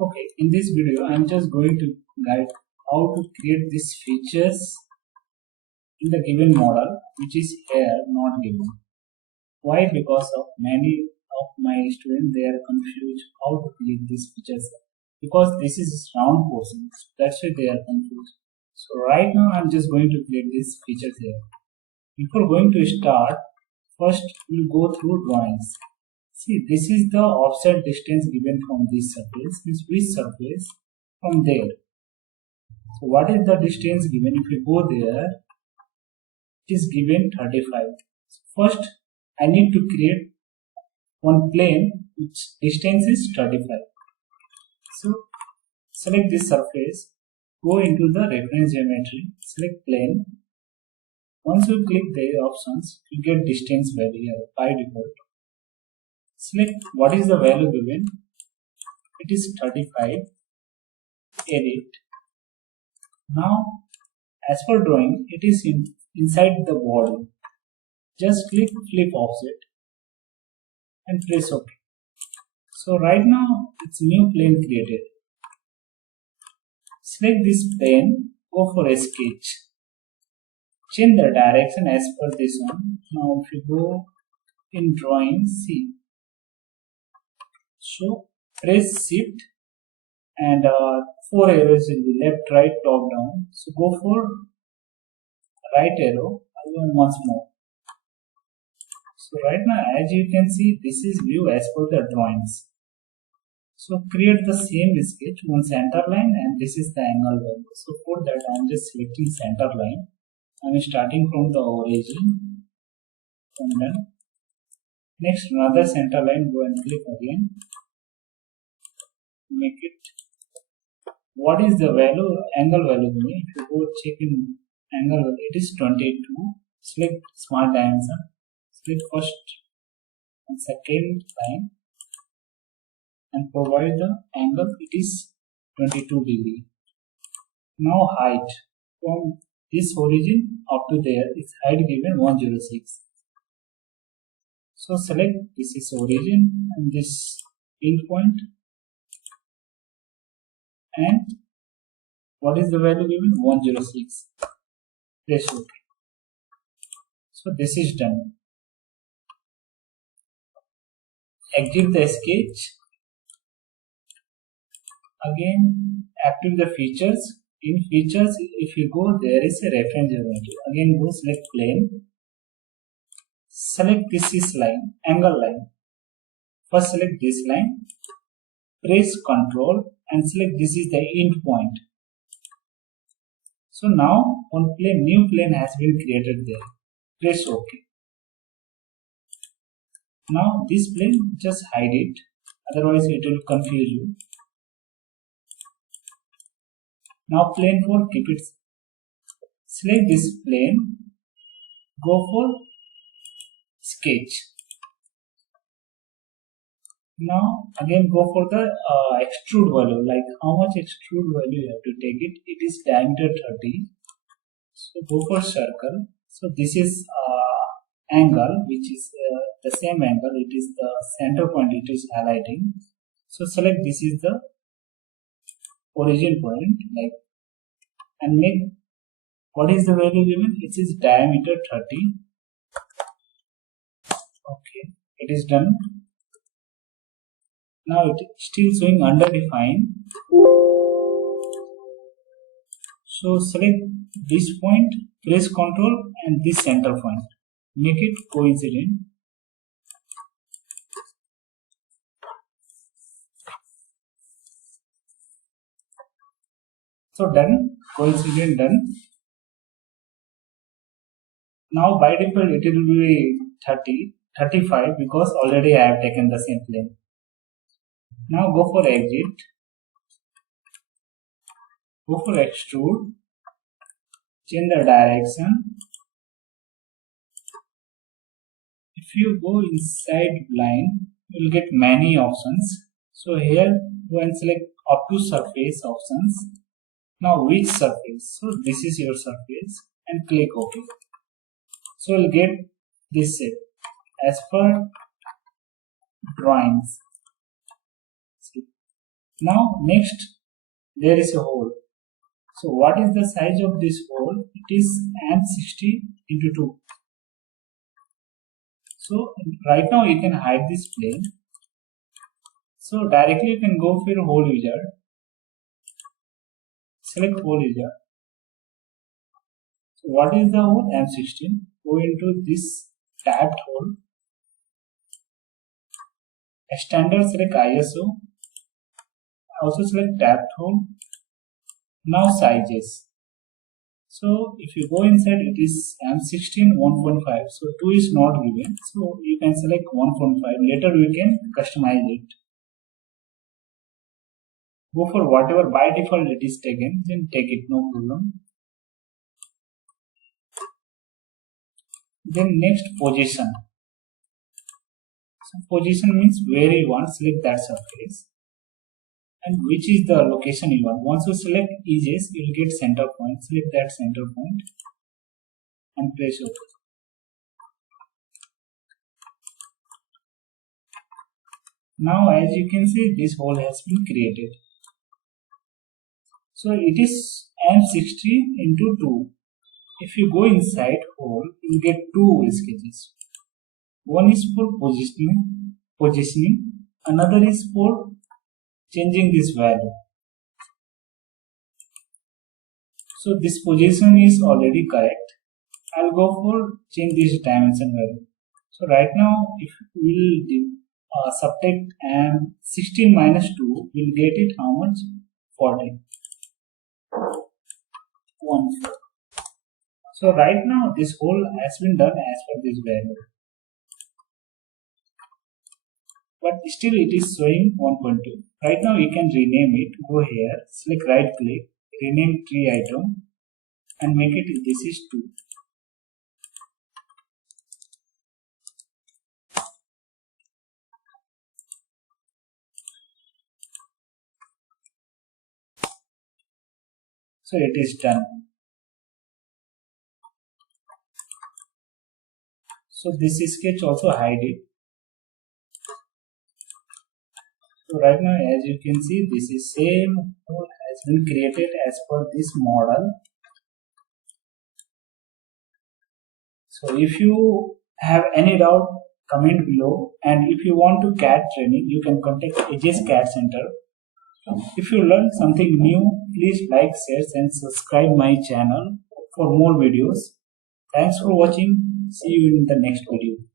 Okay, in this video I am just going to guide how to create these features in the given model which is here not given. Why? Because of many of my students they are confused how to create these features because this is round portion, that's why they are confused. So right now I am just going to create these features here. Before going to start, first we'll go through drawings. See, this is the offset distance given from this surface, means which surface from there. So what is the distance given? If you go there, it is given 35. So first, I need to create one plane which distance is 35. So select this surface, go into the reference geometry, select plane. Once you click the options, you get distance value here by default. Select what is the value given. It is 35. Edit. Now, as for drawing, it is inside the body. Just click flip offset and press OK. So right now, it's new plane created. Select this plane. Go for a sketch. Change the direction as per this one. Now, if you go in drawing, see. So press shift and 4 arrows will be left, right, top, down. So go for right arrow again once more. So right now as you can see this is view as per the drawings. So create the same sketch, one center line and this is the angle value. So for that I am just selecting center line. I am starting from the origin and then next another center line, go and click again. Make it, what is the value, angle value? If you go check in angle value, it is 22. Select smart dimension, select first and second line and provide the angle, it is 22 degree. Now height, from this origin up to there is height given 106. So select, this is origin and this end point. And what is the value given? 106. Press OK. So this is done. Exit the sketch. Again, activate the features. In features, if you go, there is a reference geometry. Again, go select plane. Select this is line, angle line. First select this line. Press Ctrl and select this is the end point. So now one plane, new plane has been created there. Press OK. Now this plane, just hide it, otherwise it will confuse you. Now plane 4, keep it. Select this plane, go for sketch. Now again go for the extrude value, like how much extrude value you have to take it. It is diameter 30. So go for circle. So this is angle which is the same angle. It is the center point it is highlighting. So select this is the origin point, like, and make, what is the value given? It is diameter 30. Okay, it is done. Now it is still showing underdefined. So select this point, press Ctrl and this center point. Make it coincident. So done, coincident done. Now by default it will be 35 because already I have taken the same plane. Now go for exit, go for extrude, change the direction. If you go inside line, you will get many options. So here go and select up to surface options. Now which surface? So this is your surface and click OK. So you will get this shape as per drawings. Now next there is a hole. So what is the size of this hole? It is M60 into 2. So right now you can hide this plane. So directly you can go for your hole wizard. Select hole wizard. So what is the hole? M16. Go into this tabbed hole. Standard, select ISO. Also select tabbed hole. Now sizes. So if you go inside, it is M16 1.5. So 2 is not given. So you can select 1.5. Later we can customize it. Go for whatever by default it is taken, then take it, no problem. Then next, position. So position means where you want, select that surface and which is the location you want. Once you select edges, you will get center point. Select that center point and press OK. Now as you can see, this hole has been created. So it is M60 into 2. If you go inside hole, you will get two sketches. One is for positioning, another is for changing this value. So this position is already correct. I'll go for change this dimension value. So right now, if we will subtract M16 minus 2, we'll get it how much? 40. 1. So right now this hole has been done as per this value. But still it is showing 1.2. Right now you can rename it. Go here, select right click, rename tree item and make it this is 2. So it is done. So this sketch also hide it. So right now as you can see, this is same hole has been created as per this model. So if you have any doubt, comment below, and if you want to CAD training, you can contact AJ's CAD Center. If you learned something new, please like, share and subscribe my channel for more videos. Thanks for watching. See you in the next video.